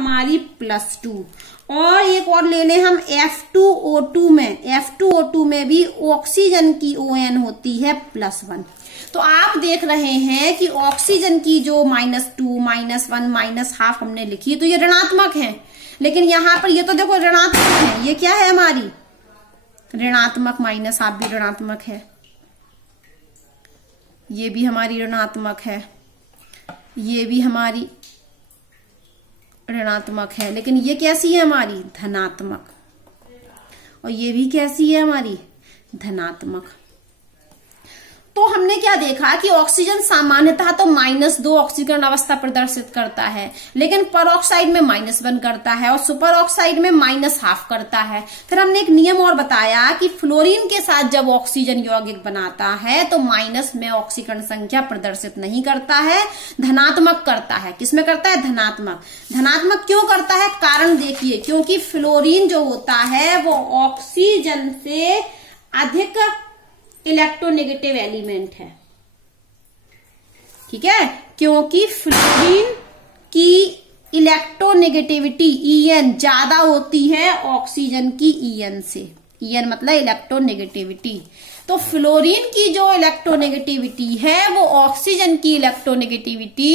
हमारी +2। और एक और ले लें हम F2O2 में, F2O2 में भी ऑक्सीजन की ON होती है +1। तो आप देख रहे हैं कि ऑक्सीजन की जो -2, -1, -½ हमने लिखी तो ये ऋणात्मक है, लेकिन यहां पर ये तो देखो ऋणात्मक है, ये क्या है हमारी ऋणात्मक, -½ भी ऋणात्मक है, ये भी हमारी ऋणात्मक है, ये भी हमारी ऋणात्मक है, लेकिन ये कैसी है हमारी धनात्मक, और ये भी कैसी है हमारी धनात्मक। तो हमने क्या देखा कि ऑक्सीजन सामान्यतः तो -2 ऑक्सीकरण अवस्था प्रदर्शित करता है, लेकिन परऑक्साइड में -1 करता है और सुपर ऑक्साइड में -½ करता है। फिर हमने एक नियम और बताया कि फ्लोरीन के साथ जब ऑक्सीजन यौगिक बनाता है तो माइनस में ऑक्सीकरण संख्या प्रदर्शित नहीं करता है, धनात्मक करता है। किसमें करता है? धनात्मक। धनात्मक क्यों करता है? कारण देखिए, क्योंकि फ्लोरीन जो होता है वो ऑक्सीजन से अधिक इलेक्ट्रोनेगेटिव एलिमेंट है, ठीक है, क्योंकि फ्लोरीन की इलेक्ट्रोनेगेटिविटी En ज्यादा होती है ऑक्सीजन की En से। En मतलब इलेक्ट्रोनेगेटिविटी। तो फ्लोरीन की जो इलेक्ट्रोनेगेटिविटी है वो ऑक्सीजन की इलेक्ट्रोनेगेटिविटी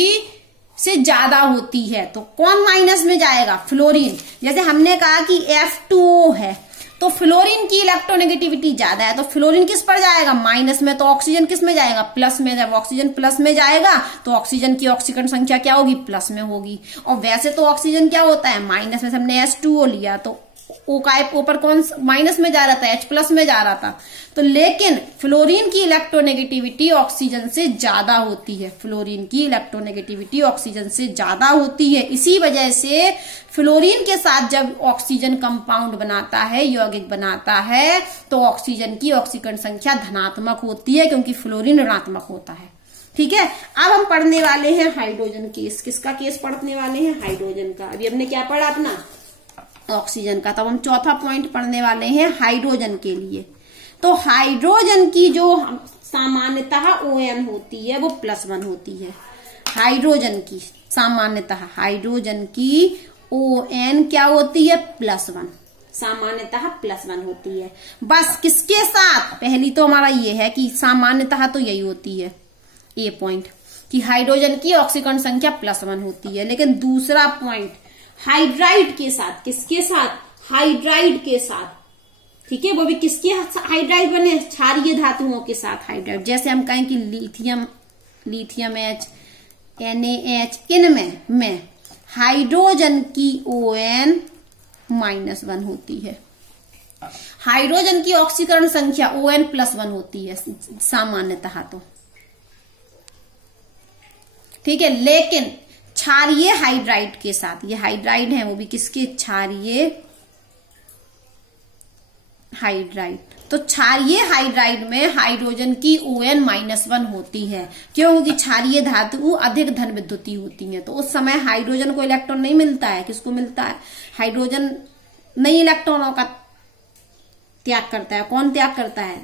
से ज्यादा होती है। तो कौन माइनस में जाएगा? फ्लोरीन। जैसे हमने कहा कि F2O है तो फ्लोरीन की इलेक्ट्रोनेगेटिविटी ज्यादा है, तो फ्लोरीन किस पर जाएगा? माइनस में। तो ऑक्सीजन किस में जाएगा? प्लस में। जब ऑक्सीजन प्लस में जाएगा तो ऑक्सीजन की ऑक्सीकरण संख्या क्या होगी? प्लस में होगी। और वैसे तो ऑक्सीजन क्या होता है? माइनस में। हमने H2O लिया तो O का ऊपर कौन माइनस में जा रहा था? H प्लस में जा रहा था। तो लेकिन फ्लोरीन की इलेक्ट्रोनेगेटिविटी ऑक्सीजन से ज्यादा होती है, फ्लोरीन की इलेक्ट्रोनेगेटिविटी ऑक्सीजन से ज्यादा होती है। इसी वजह से फ्लोरीन के साथ जब ऑक्सीजन कंपाउंड बनाता है, यौगिक बनाता है, तो ऑक्सीजन की ऑक्सीकरण संख्या धनात्मक होती है, क्योंकि फ्लोरीन ऋणात्मक होता है। ठीक है, अब हम पढ़ने वाले हैं हाइड्रोजन केस। किसका केस पढ़ने वाले हैं? हाइड्रोजन का। अभी हमने क्या पढ़ा अपना? ऑक्सीजन का। तब हम चौथा पॉइंट पढ़ने वाले हैं हाइड्रोजन के लिए। तो हाइड्रोजन की जो सामान्यतः ON होती है वो +1 होती है। हाइड्रोजन की सामान्यतः, हाइड्रोजन की ON क्या होती है? +1। सामान्यतः +1 होती है। बस किसके साथ? पहली तो हमारा ये है कि सामान्यतः तो यही होती है, ए पॉइंट, कि हाइड्रोजन की ऑक्सीकरण संख्या +1 होती है। लेकिन दूसरा पॉइंट हाइड्राइड के साथ। किसके साथ? हाइड्राइड के साथ। ठीक है, वो भी किसके हाइड्राइड बने? क्षारीय धातुओं के साथ हाइड्राइड। जैसे हम कहें कि लिथियम H, NaH, इनमें हाइड्रोजन की ON -1 होती है। हाइड्रोजन की ऑक्सीकरण संख्या ON +1 होती है सामान्यतः तो, ठीक है। लेकिन क्षारीय हाइड्राइड के साथ, ये हाइड्राइड है वो भी किसके? क्षारीय हाइड्राइड। तो क्षारीय हाइड्राइड में हाइड्रोजन की ON -1 होती है। क्यों? क्योंकि क्षारीय धातु अधिक धन विद्युती होती है, तो उस समय हाइड्रोजन को इलेक्ट्रॉन नहीं मिलता है। किसको मिलता है? हाइड्रोजन नई इलेक्ट्रॉनों का त्याग करता है। कौन त्याग करता है?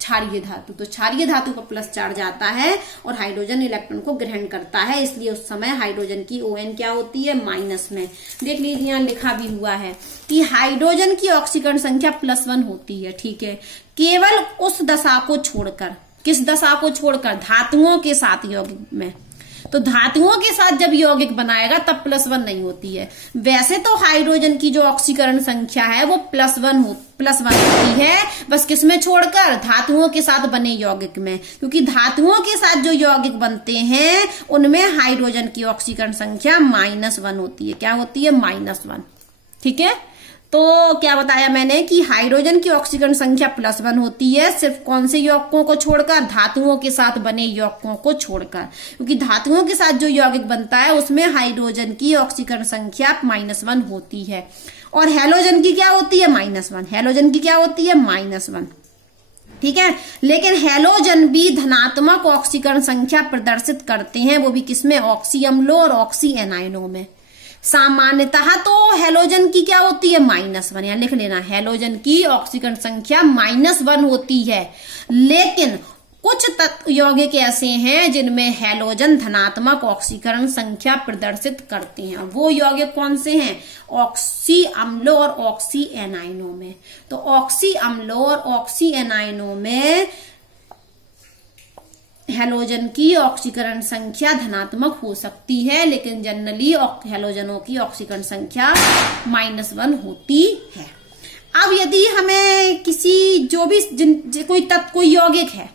क्षारीय धातु। तो क्षारीय धातु का प्लस चार्ज आता है और हाइड्रोजन इलेक्ट्रॉन को ग्रहण करता है, इसलिए उस समय हाइड्रोजन की ON क्या होती है? माइनस में। देख लीजिए यहाँ लिखा भी हुआ है कि हाइड्रोजन की ऑक्सीकरण संख्या +1 होती है, ठीक है, केवल उस दशा को छोड़कर। किस दशा को छोड़कर? धातुओं के साथ यौगिक में। तो धातुओं के साथ जब यौगिक बनाएगा तब +1 नहीं होती है। वैसे तो हाइड्रोजन की जो ऑक्सीकरण संख्या है वो +1 होती है, बस किसमें छोड़कर? धातुओं के साथ बने यौगिक में। क्योंकि धातुओं के साथ जो यौगिक बनते हैं उनमें हाइड्रोजन की ऑक्सीकरण संख्या -1 होती है। क्या होती है? -1। ठीक है, तो क्या बताया मैंने कि हाइड्रोजन की ऑक्सीकरण संख्या +1 होती है, सिर्फ कौन से यौगिकों को छोड़कर? धातुओं के साथ बने यौगिकों को छोड़कर। क्योंकि धातुओं के साथ जो यौगिक बनता है उसमें हाइड्रोजन की ऑक्सीकरण संख्या -1 होती है। और हैलोजन की क्या होती है? -1। हैलोजन की क्या होती है? -1। ठीक है, लेकिन हैलोजन भी धनात्मक ऑक्सीकरण संख्या प्रदर्शित करते हैं, वो भी किसमें? ऑक्सी अम्लों और ऑक्सी एनायनों में। सामान्यतः तो हैलोजन की क्या होती है? -1। यहां लिख लेना, हैलोजन की ऑक्सीकरण संख्या -1 होती है। लेकिन कुछ यौगिक ऐसे हैं जिनमें हैलोजन धनात्मक ऑक्सीकरण संख्या प्रदर्शित करते हैं। वो यौगिक कौन से हैं? ऑक्सी अम्लों और ऑक्सी एनाइनों में। तो ऑक्सी अम्लों और ऑक्सी एनाइनों में हैलोजन की ऑक्सीकरण संख्या धनात्मक हो सकती है, लेकिन जनरली हैलोजनों की ऑक्सीकरण संख्या -1 होती है। अब यदि हमें किसी जो भी कोई यौगिक है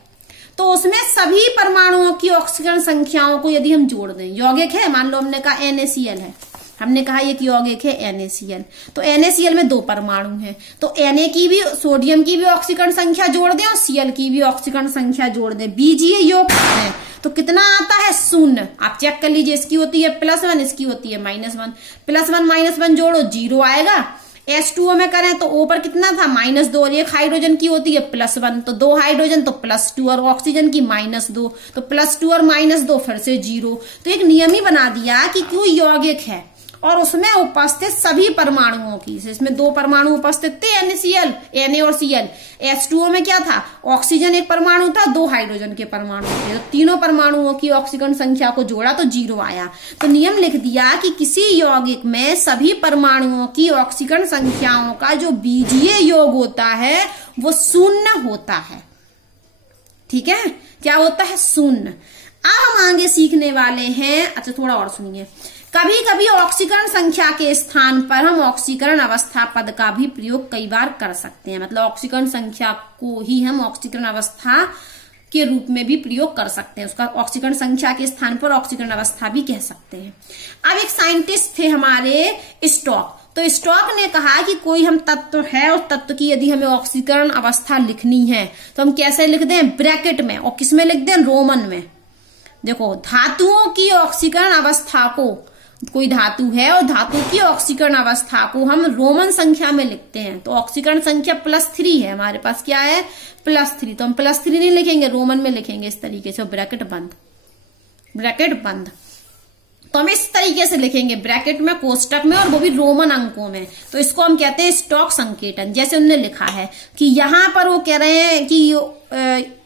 तो उसमें सभी परमाणुओं की ऑक्सीकरण संख्याओं को यदि हम जोड़ दें, यौगिक है, मान लो हमने कहा NaCl है, हमने कहा ये यौगिक है NaCl, तो NaCl में 2 परमाणु हैं, तो Na की भी, सोडियम की भी ऑक्सीकरण संख्या जोड़ दें और Cl की भी ऑक्सीकरण संख्या जोड़ दें, बीजीय योग है तो कितना आता है? 0। आप चेक कर लीजिए, इसकी होती है +1, इसकी होती है -1, +1 -1 जोड़ो 0 आएगा। H2O में करें तो O पर कितना था? -2, और एक हाइड्रोजन की होती है +1, तो 2 हाइड्रोजन तो +2 और ऑक्सीजन की -2, तो +2 और -2 फिर से 0। तो एक नियम ही बना दिया कि कोई यौगिक है और उसमें उपस्थित सभी परमाणुओं की, इसमें 2 परमाणु उपस्थित थे NaCl, Na और Cl। H2O में क्या था? ऑक्सीजन एक परमाणु था, 2 हाइड्रोजन के परमाणु थे, तो तीनों परमाणुओं की ऑक्सीकरण संख्या को जोड़ा तो 0 आया। तो नियम लिख दिया कि किसी यौगिक में सभी परमाणुओं की ऑक्सीकरण संख्याओं का जो बीजीय योग होता है वो 0 होता है। ठीक है, क्या होता है? 0। अब हम आगे सीखने वाले हैं, अच्छा थोड़ा और सुनिए। कभी कभी ऑक्सीकरण संख्या के स्थान पर हम ऑक्सीकरण अवस्था पद का भी प्रयोग कई बार कर सकते हैं, मतलब ऑक्सीकरण संख्या को ही हम ऑक्सीकरण अवस्था के रूप में भी प्रयोग कर सकते हैं, उसका ऑक्सीकरण संख्या के स्थान पर ऑक्सीकरण अवस्था भी कह सकते हैं। अब एक साइंटिस्ट थे हमारे स्टॉक, तो स्टॉक ने कहा कि कोई हम तत्व है, उस तत्व की यदि हमें ऑक्सीकरण अवस्था लिखनी है तो हम कैसे लिख दें? ब्रैकेट में, और किसमें लिख दें? रोमन में। देखो, धातुओं की ऑक्सीकरण अवस्था को, कोई धातु है और धातु की ऑक्सीकरण अवस्था को हम रोमन संख्या में लिखते हैं, तो ऑक्सीकरण संख्या +3 है हमारे पास, क्या है? +3, तो हम +3 नहीं लिखेंगे, रोमन में लिखेंगे इस तरीके से, ब्रैकेट बंद, ब्रैकेट बंद। तो हम इस तरीके से लिखेंगे ब्रैकेट में, कोष्टक में, और वो भी रोमन अंकों में। तो इसको हम कहते हैं स्टॉक संकेतन। जैसे उन्होंने लिखा है कि यहां पर वो कह रहे हैं कि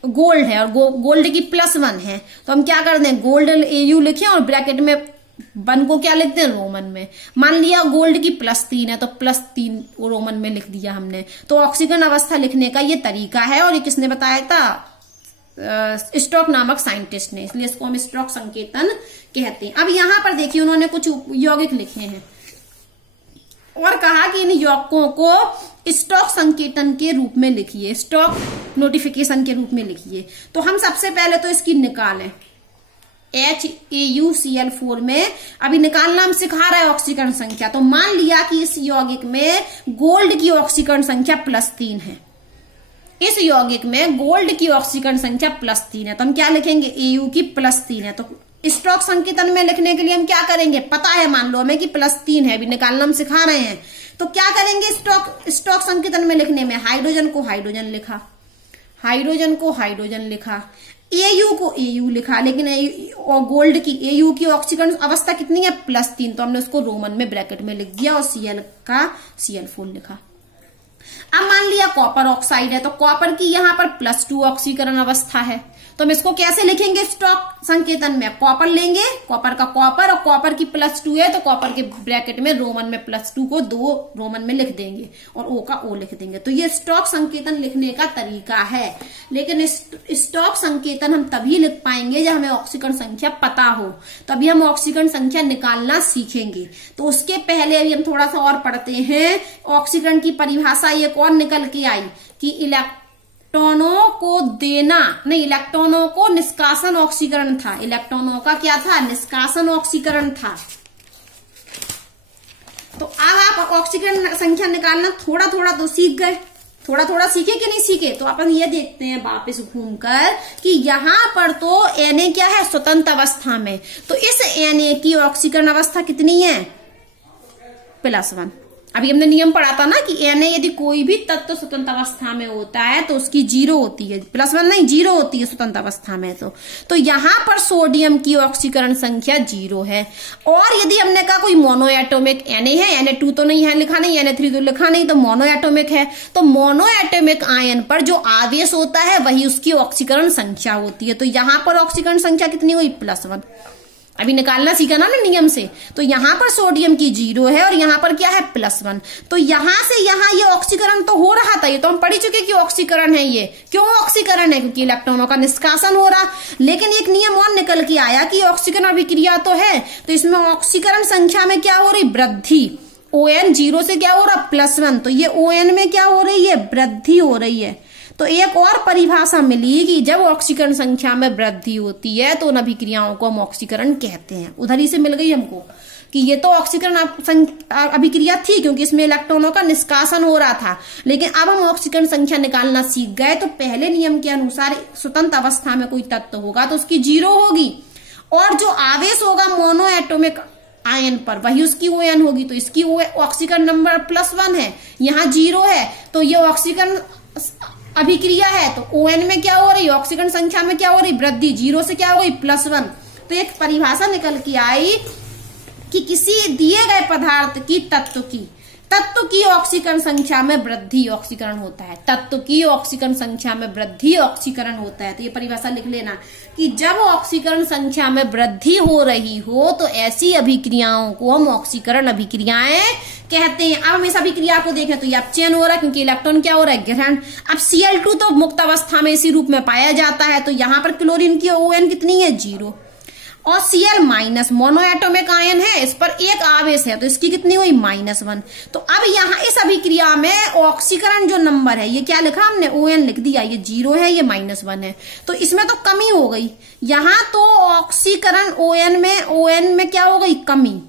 गोल्ड है और गोल्ड की +1 है, तो हम क्या कर दें? गोल्ड AU लिखें और ब्रैकेट में 1 को क्या लिखते हैं? रोमन में। मान लिया गोल्ड की +3 है तो +3 रोमन में लिख दिया हमने। तो ऑक्सीकरण अवस्था लिखने का ये तरीका है, और ये किसने बताया था? स्टॉक नामक साइंटिस्ट ने, इसलिए इसको हम स्टॉक संकेतन कहते हैं। अब यहां पर देखिए उन्होंने कुछ यौगिक लिखे हैं और कहा कि इन यौगिकों को स्टॉक संकेतन के रूप में लिखिए, स्टॉक नोटिफिकेशन के रूप में लिखिए। तो हम सबसे पहले तो इसकी निकालें, HAuCl4 में अभी निकालना हम सिखा रहा है ऑक्सीकरण संख्या। तो मान लिया कि इस यौगिक में गोल्ड की ऑक्सीकरण संख्या +3 है, इस यौगिक में गोल्ड की ऑक्सीकरण संख्या +3 है, तो हम क्या लिखेंगे? AU की +3 है। तो स्टॉक संकेतन में लिखने के लिए हम क्या करेंगे? पता है मान लो हमें कि +3 है, अभी निकालना हम सिखा रहे हैं, तो क्या करेंगे? स्टॉक संकेतन में लिखने में हाइड्रोजन को हाइड्रोजन लिखा, हाइड्रोजन को हाइड्रोजन लिखा, AU को AU लिखा, लेकिन और गोल्ड की AU की ऑक्सीकरण अवस्था कितनी है? +3, तो हमने उसको रोमन में ब्रैकेट में लिख दिया और Cl का Cl4 लिखा। अब मान लिया कॉपर ऑक्साइड है, तो कॉपर की यहां पर +2 ऑक्सीकरण अवस्था है, तो हम इसको कैसे लिखेंगे? स्टॉक संकेतन में कॉपर लेंगे, कॉपर का कॉपर, और कॉपर की +2 है तो कॉपर के ब्रैकेट में रोमन में +2 को 2 रोमन में लिख देंगे और O का O लिख देंगे। तो ये स्टॉक संकेतन लिखने का तरीका है, लेकिन स्टॉक संकेतन हम तभी लिख पाएंगे जब हमें ऑक्सीकरण संख्या पता हो, तभी हम ऑक्सीकरण संख्या निकालना सीखेंगे। तो उसके पहले अभी हम थोड़ा सा और पढ़ते हैं। ऑक्सीकरण की परिभाषा एक और निकल के आई कि इलेक्ट्रॉनों को देना, नहीं, इलेक्ट्रॉनों को निष्कासन ऑक्सीकरण था। इलेक्ट्रॉनों का क्या था? निष्कासन ऑक्सीकरण था। तो अब आप ऑक्सीकरण संख्या निकालना थोड़ा थोड़ा तो सीख गए, थोड़ा थोड़ा सीखे कि नहीं सीखे? तो अपन ये देखते हैं वापस घूमकर कि यहां पर तो Na क्या है? स्वतंत्र अवस्था में, तो इस Na की ऑक्सीकरण अवस्था कितनी है? +1। अभी हमने नियम पढ़ा था ना कि Na यदि कोई भी तत्व स्वतंत्र अवस्था में होता है तो उसकी 0 होती है, +1 नहीं 0 होती है स्वतंत्र अवस्था में। तो यहाँ पर सोडियम की ऑक्सीकरण संख्या 0 है। और यदि हमने कहा कोई मोनोएटॉमिक Na है, Na2 तो नहीं है लिखा नहीं, Na3 तो लिखा नहीं, तो मोनोएटॉमिक है, तो मोनोएटॉमिक आयन पर जो आवेश होता है वही उसकी ऑक्सीकरण संख्या होती है। तो यहाँ पर ऑक्सीकरण संख्या कितनी हुई, +1। अभी निकालना सीखा ना नियम से। तो यहाँ पर सोडियम की 0 है और यहाँ पर क्या है, +1। तो यहाँ से यहाँ ये ऑक्सीकरण तो हो रहा था, ये तो हम पढ़ चुके कि ऑक्सीकरण है। ये क्यों ऑक्सीकरण है, क्योंकि इलेक्ट्रॉनों का निष्कासन हो रहा। लेकिन एक नियम और निकल के आया कि ऑक्सीकरण अभिक्रिया तो है, तो इसमें ऑक्सीकरण संख्या में क्या हो रही, वृद्धि। ON 0 से क्या हो रहा, +1, तो ये ON में क्या हो रही है, वृद्धि हो रही है। तो एक और परिभाषा मिली कि जब ऑक्सीकरण संख्या में वृद्धि होती है तो उन अभिक्रियाओं को हम ऑक्सीकरण कहते हैं। उधर ही से मिल गई हमको कि ये तो ऑक्सीकरण अभिक्रिया थी क्योंकि इसमें इलेक्ट्रॉनों का निष्कासन हो रहा था, लेकिन अब हम ऑक्सीकरण संख्या निकालना सीख गए। तो पहले नियम के अनुसार स्वतंत्र अवस्था में कोई तत्व होगा तो उसकी 0 होगी, और जो आवेश होगा मोनोएटॉमिक आयन पर वही उसकी ON होगी। तो इसकी ऑक्सीकरण नंबर +1 है, यहाँ 0 है, तो ये ऑक्सीकरण अभिक्रिया है। तो ON में क्या हो रही, ऑक्सीकरण संख्या में क्या हो रही, वृद्धि। 0 से क्या हो गई, +1। तो एक परिभाषा निकल के आई कि किसी दिए गए पदार्थ की तत्व की ऑक्सीकरण संख्या में वृद्धि ऑक्सीकरण होता है। तत्व की ऑक्सीकरण संख्या में वृद्धि ऑक्सीकरण होता है। तो ये परिभाषा लिख लेना कि जब ऑक्सीकरण संख्या में वृद्धि हो रही हो तो ऐसी अभिक्रियाओं को हम ऑक्सीकरण अभिक्रियाएं कहते हैं। अब हम इस अभिक्रिया को देखें तो ये अपचयन हो रहा है क्योंकि इलेक्ट्रॉन क्या हो रहा है, ग्रहण। अब Cl2 तो मुक्त अवस्था में इसी रूप में पाया जाता है, तो यहाँ पर क्लोरीन की ON कितनी है, 0। और Cl- मोनोएटॉमिक आयन है, इस पर एक आवेश है, तो इसकी कितनी हुई, -1। तो अब यहाँ इस अभिक्रिया में ऑक्सीकरण जो नंबर है, ये क्या लिखा हमने, ON लिख दिया, ये 0 है, ये -1 है, तो इसमें तो कमी हो गई। यहाँ तो ऑक्सीकरण ON में क्या हो गई, कमी।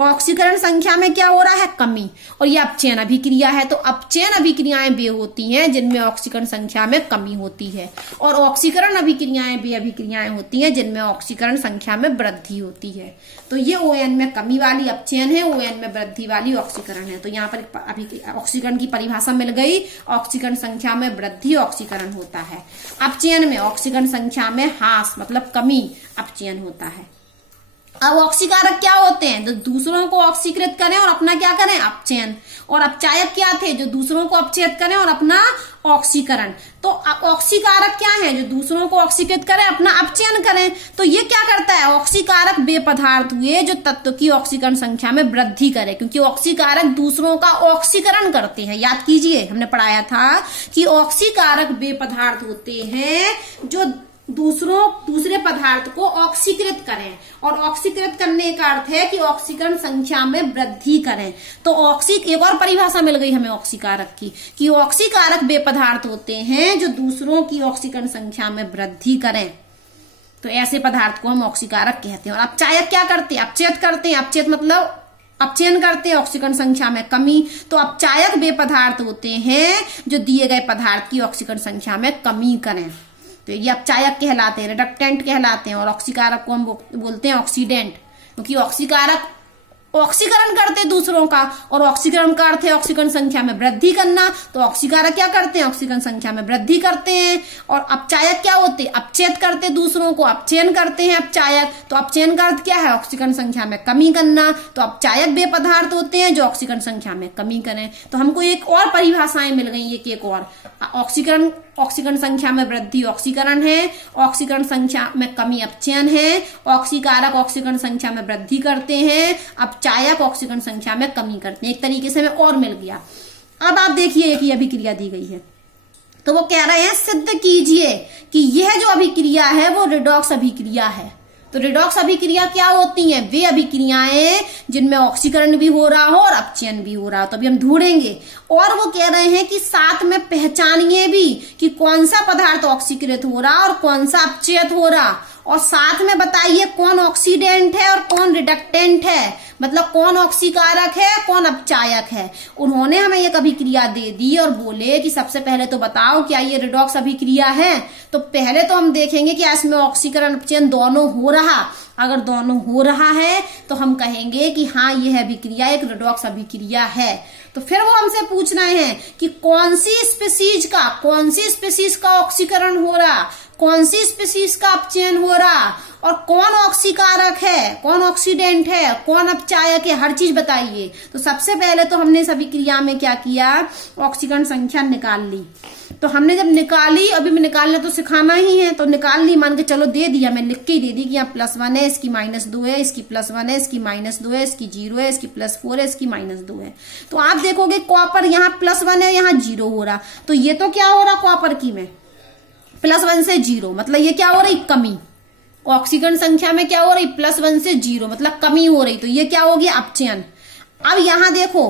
ऑक्सीकरण संख्या में क्या हो रहा है, कमी। और ये अपचयन अभिक्रिया है, तो अपचयन अभिक्रियाएं वे होती हैं जिनमें ऑक्सीकरण संख्या में कमी होती है, और ऑक्सीकरण अभिक्रियाएं वे अभिक्रियाएं होती हैं जिनमें ऑक्सीकरण संख्या में वृद्धि होती है। तो ये ON में कमी वाली अपचयन है, ON में वृद्धि वाली ऑक्सीकरण है। तो यहाँ पर ऑक्सीकरण की परिभाषा मिल गई, ऑक्सीकरण संख्या में वृद्धि ऑक्सीकरण होता है। अपचयन में ऑक्सीकरण संख्या में ह्रास मतलब कमी अपचयन होता है। अब ऑक्सीकारक क्या होते हैं, तो दूसरों को ऑक्सीकृत करें और अपना क्या करें, अपचयन। और अपचायक क्या थे, जो दूसरों को अपचयित करें और अपना ऑक्सीकरण। तो ऑक्सीकारक क्या है, जो दूसरों को ऑक्सीकृत करें अपना अपचयन करें। तो ये क्या करता है, ऑक्सीकारक वे पदार्थ हुए जो तत्व की ऑक्सीकरण संख्या में वृद्धि करे, क्योंकि ऑक्सीकारक दूसरों का ऑक्सीकरण करते हैं। याद कीजिए हमने पढ़ाया था कि ऑक्सीकारक वे पदार्थ होते हैं जो दूसरे पदार्थ को ऑक्सीकृत करें, और ऑक्सीकृत करने का अर्थ है कि ऑक्सीकरण संख्या में वृद्धि करें। तो एक और परिभाषा मिल गई हमें ऑक्सीकारक की, कि ऑक्सीकारक वे पदार्थ होते हैं जो दूसरों की ऑक्सीकरण संख्या में वृद्धि करें। तो ऐसे पदार्थ को हम ऑक्सीकारक कहते हैं। और अपचायक क्या करते हैं, अपचयित करते हैं। अपचयित मतलब अपचयन करते हैं, ऑक्सीकरण संख्या में कमी। तो अपचायक वे पदार्थ होते हैं जो दिए गए पदार्थ की ऑक्सीकरण संख्या में कमी करें, तो ये अपचायक कहलाते हैं, रिडक्टेंट कहलाते हैं। और ऑक्सीकारक को हम बोलते हैं ऑक्सीडेंट, क्योंकि ऑक्सीकारक ऑक्सीकरण करते दूसरों का, और ऑक्सीकरण का अर्थ है ऑक्सीकरण संख्या में वृद्धि करना। तो ऑक्सीकारक क्या करते हैं, ऑक्सीकरण संख्या में वृद्धि करते हैं। और अपचायक क्या होते हैं, अपचयित करते दूसरों को, अपचयन करते हैं अपचायक। तो अपचयन का अर्थ क्या है, ऑक्सीकरण संख्या में कमी करना। तो अपचायक वे पदार्थ होते हैं जो ऑक्सीकरण संख्या में कमी करें। तो हमको एक और परिभाषाएं मिल गई, एक और ऑक्सीकरण संख्या में वृद्धि ऑक्सीकरण है, ऑक्सीकरण संख्या में कमी अपचयन है, ऑक्सीकारक ऑक्सीकरण संख्या में वृद्धि करते हैं, अपचायक ऑक्सीकरण संख्या में कमी करते हैं। एक तरीके से हमें और मिल गया। अब आप देखिए एक अभिक्रिया दी गई है, तो वो कह रहे हैं सिद्ध कीजिए कि यह जो अभिक्रिया है वो रिडॉक्स अभिक्रिया है। तो रिडॉक्स अभिक्रिया क्या होती हैं, वे अभिक्रियाएं जिनमें ऑक्सीकरण भी हो रहा हो और अपचयन भी हो रहा हो। तो अभी हम ढूंढेंगे, और वो कह रहे हैं कि साथ में पहचानिए भी कि कौन सा पदार्थ ऑक्सीकृत हो रहा और कौन सा अपचयित हो रहा, और साथ में बताइए कौन ऑक्सीडेंट है और कौन रिडक्टेंट है, मतलब कौन ऑक्सीकारक है कौन अपचायक है। उन्होंने हमें एक अभिक्रिया दे दी और बोले कि सबसे पहले तो बताओ क्या ये रिडॉक्स अभिक्रिया है। तो पहले तो हम देखेंगे कि इसमें ऑक्सीकरण अपचयन दोनों हो रहा। अगर दोनों हो रहा है तो हम कहेंगे कि हाँ यह अभिक्रिया एक रेडॉक्स अभिक्रिया है। तो फिर वो हमसे पूछना है कि कौन सी स्पीसीज का ऑक्सीकरण हो रहा, कौन सी स्पीसीज का अपचयन हो रहा, और कौन ऑक्सीकारक है, कौन ऑक्सीडेंट है, कौन अपचायक है, हर चीज बताइए। तो सबसे पहले तो हमने इस अभिक्रिया में क्या किया, ऑक्सीकरण संख्या निकाल ली। तो हमने जब निकाली, अभी मैं निकालना तो सिखाना ही है, तो निकाल ली, मान के चलो दे दिया, मैं लिख के ही दे दी कि यहाँ +1 है, इसकी -2 है, इसकी +1 है, इसकी -2 है, इसकी 0 है, इसकी +4 है, इसकी -2 है। तो आप देखोगे कॉपर यहाँ +1 है, यहाँ 0 हो रहा, तो ये तो क्या हो रहा कॉपर की में +1 से 0, मतलब ये क्या हो रही, कमी। ऑक्सीकरण संख्या में क्या हो रही, +1 से 0 मतलब कमी हो रही, तो ये क्या हो गया, अपचयन। अब यहां देखो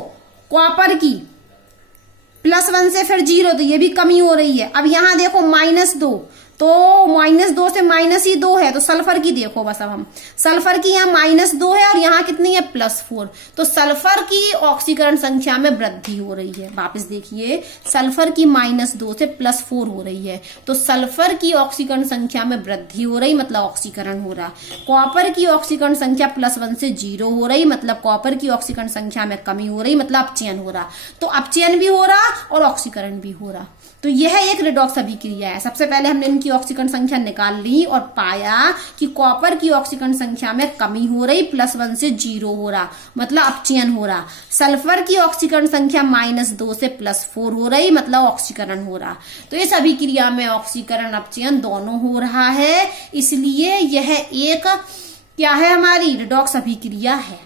कॉपर की +1 से फिर 0, तो ये भी कमी हो रही है। अब यहां देखो -2, तो -2 से -2 है, तो सल्फर की देखो बस। अब हम सल्फर की यहाँ -2 है और यहाँ कितनी है, +4, तो सल्फर की ऑक्सीकरण संख्या में वृद्धि हो रही है। वापस देखिए, सल्फर की -2 से +4 हो रही है, तो सल्फर की ऑक्सीकरण संख्या में वृद्धि हो रही, मतलब ऑक्सीकरण हो रहा। कॉपर की ऑक्सीकरण संख्या +1 से 0 हो रही, मतलब कॉपर की ऑक्सीकरण संख्या में कमी हो रही, मतलब अपचयन हो रहा। तो अपचयन भी हो रहा और ऑक्सीकरण भी हो रहा। तो यह एक रेडॉक्स अभिक्रिया है। सबसे पहले हमने इनकी ऑक्सीकरण संख्या निकाल ली और पाया कि कॉपर की ऑक्सीकरण संख्या में कमी हो रही, +1 से 0 हो रहा, मतलब अपचयन हो रहा। सल्फर की ऑक्सीकरण संख्या -2 से +4 हो रही, मतलब ऑक्सीकरण हो रहा। तो इस अभिक्रिया में ऑक्सीकरण अपचयन दोनों हो रहा है, इसलिए यह एक क्या है, हमारी रेडॉक्स अभिक्रिया है।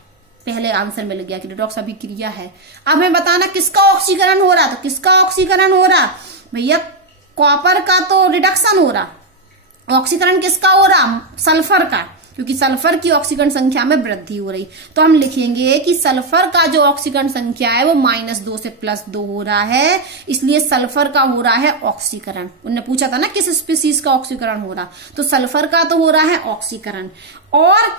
पहले आंसर मिल गया कि रेडॉक्स अभिक्रिया है। अब हमें बताना किसका ऑक्सीकरण हो रहा, तो किसका ऑक्सीकरण हो रहा भैया, कॉपर का तो रिडक्शन हो रहा, ऑक्सीकरण किसका हो रहा, सल्फर का, क्योंकि सल्फर की ऑक्सीकरण संख्या में वृद्धि हो रही। तो हम लिखेंगे कि सल्फर का जो ऑक्सीकरण संख्या है वो -2 से +2 हो रहा है, इसलिए सल्फर का हो रहा है ऑक्सीकरण। उन्होंने पूछा था ना किस स्पीसीज का ऑक्सीकरण हो रहा, तो सल्फर का तो हो रहा है ऑक्सीकरण। और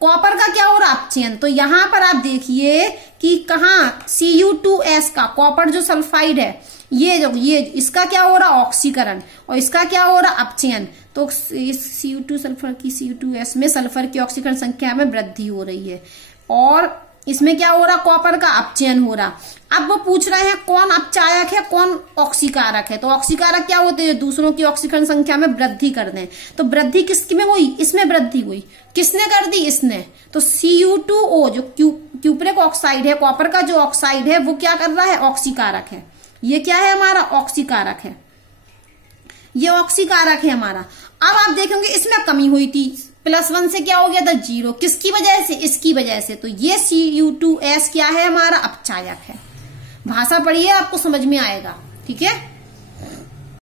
कॉपर का क्या हो रहा, अपचयन। तो यहां पर आप देखिए कि कहा Cu2S का, कॉपर जो सल्फाइड है, ये इसका क्या हो रहा, ऑक्सीकरण, और इसका क्या हो रहा, अपचयन। तो Cu2 सल्फर की Cu2S में सल्फर की ऑक्सीकरण संख्या में वृद्धि हो रही है, और इसमें क्या हो रहा, कॉपर का अपचयन हो रहा। अब वो पूछ रहे हैं कौन अपचायक है, कौन ऑक्सीकारक है। तो ऑक्सीकारक क्या होते हैं, दूसरों की ऑक्सीकरण संख्या में वृद्धि कर दें। तो वृद्धि किसकी में हुई, इसमें वृद्धि हुई, किसने कर दी, इसने। तो Cu2O जो क्यूप्रिक ऑक्साइड है, कॉपर का जो ऑक्साइड है, वो क्या कर रहा है, ऑक्सीकारक है। ये क्या है हमारा, ऑक्सीकारक है, ये ऑक्सीकारक है हमारा। अब आप देखेंगे इसमें कमी हुई थी, +1 से क्या हो गया था, 0, किसकी वजह से, इसकी वजह से। तो ये Cu2S क्या है, हमारा अपचायक है। भाषा पढ़िए, आपको समझ में आएगा, ठीक है।